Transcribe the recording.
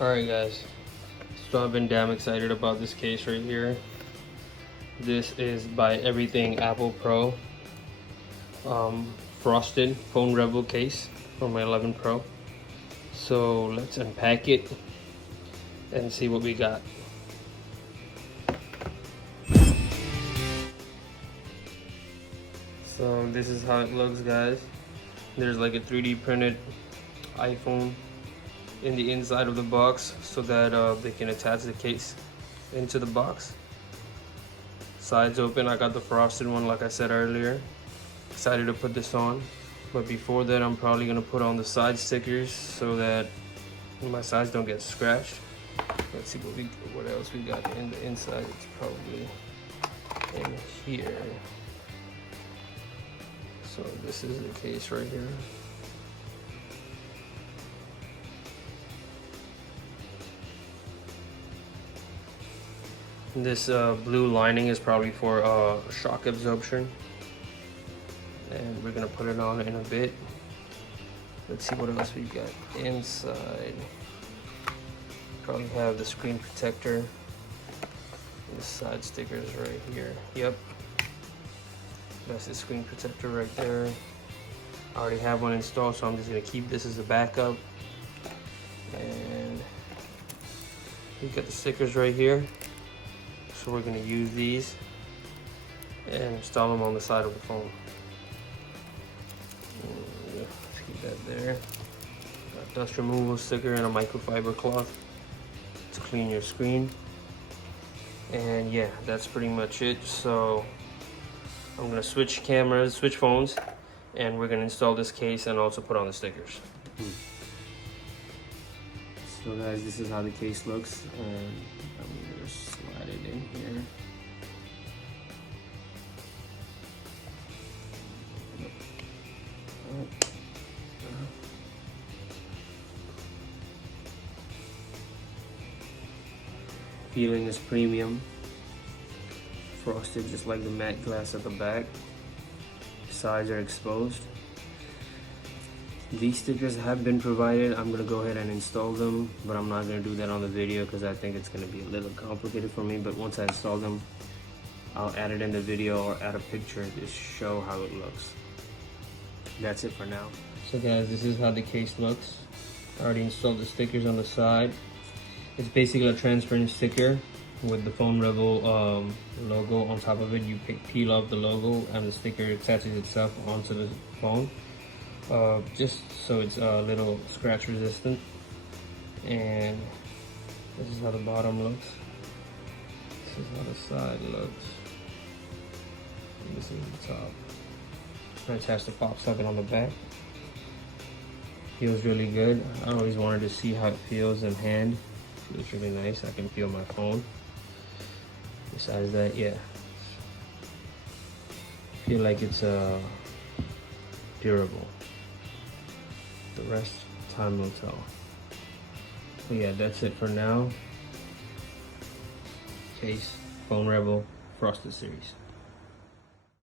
Alright guys, so I've been damn excited about this case right here. This is by Everythingapple frosted phone Rebel case for my 11 Pro. So let's unpack it and see what we got. So this is how it looks, guys. There's like a 3D printed iPhone in the inside of the box so that they can attach the case into the box. Sides open. I got the frosted one like I said earlier. Excited to put this on, but before that I'm probably gonna put on the side stickers so that my sides don't get scratched. Let's see what else we got in the inside. It's probably in here. So this is the case right here. This blue lining is probably for shock absorption, and we're gonna put it on in a bit. Let's see what else we got inside. Probably have the screen protector, the side stickers right here. Yep, that's the screen protector right there. I already have one installed, so I'm just gonna keep this as a backup. And we got the stickers right here. So we're going to use these and install them on the side of the phone. Let's keep that there. Got dust removal sticker and a microfiber cloth to clean your screen. And yeah, that's pretty much it. So I'm going to switch cameras, switch phones, and we're going to install this case and also put on the stickers. So guys, this is how the case looks, and I'm gonna slide it in here. Feeling is premium, frosted just like the matte glass at the back. Sides are exposed. These stickers have been provided. I'm gonna go ahead and install them, but I'm not gonna do that on the video because I think it's gonna be a little complicated for me. But once I install them, I'll add it in the video or add a picture to show how it looks. That's it for now. So guys, this is how the case looks. I already installed the stickers on the side. It's basically a transparent sticker with the Phone Rebel logo on top of it. You peel off the logo and the sticker attaches itself onto the phone. Just so it's a little scratch resistant. And this is how the bottom looks. This is how the side looks. And this is the top. Fantastic pop socket on the back. Feels really good. I always wanted to see how it feels in hand. Feels really nice. I can feel my phone. Besides that, yeah, feel like it's durable. The rest, time will tell. But yeah, that's it for now. Case, Phone Rebel, Frosted Series.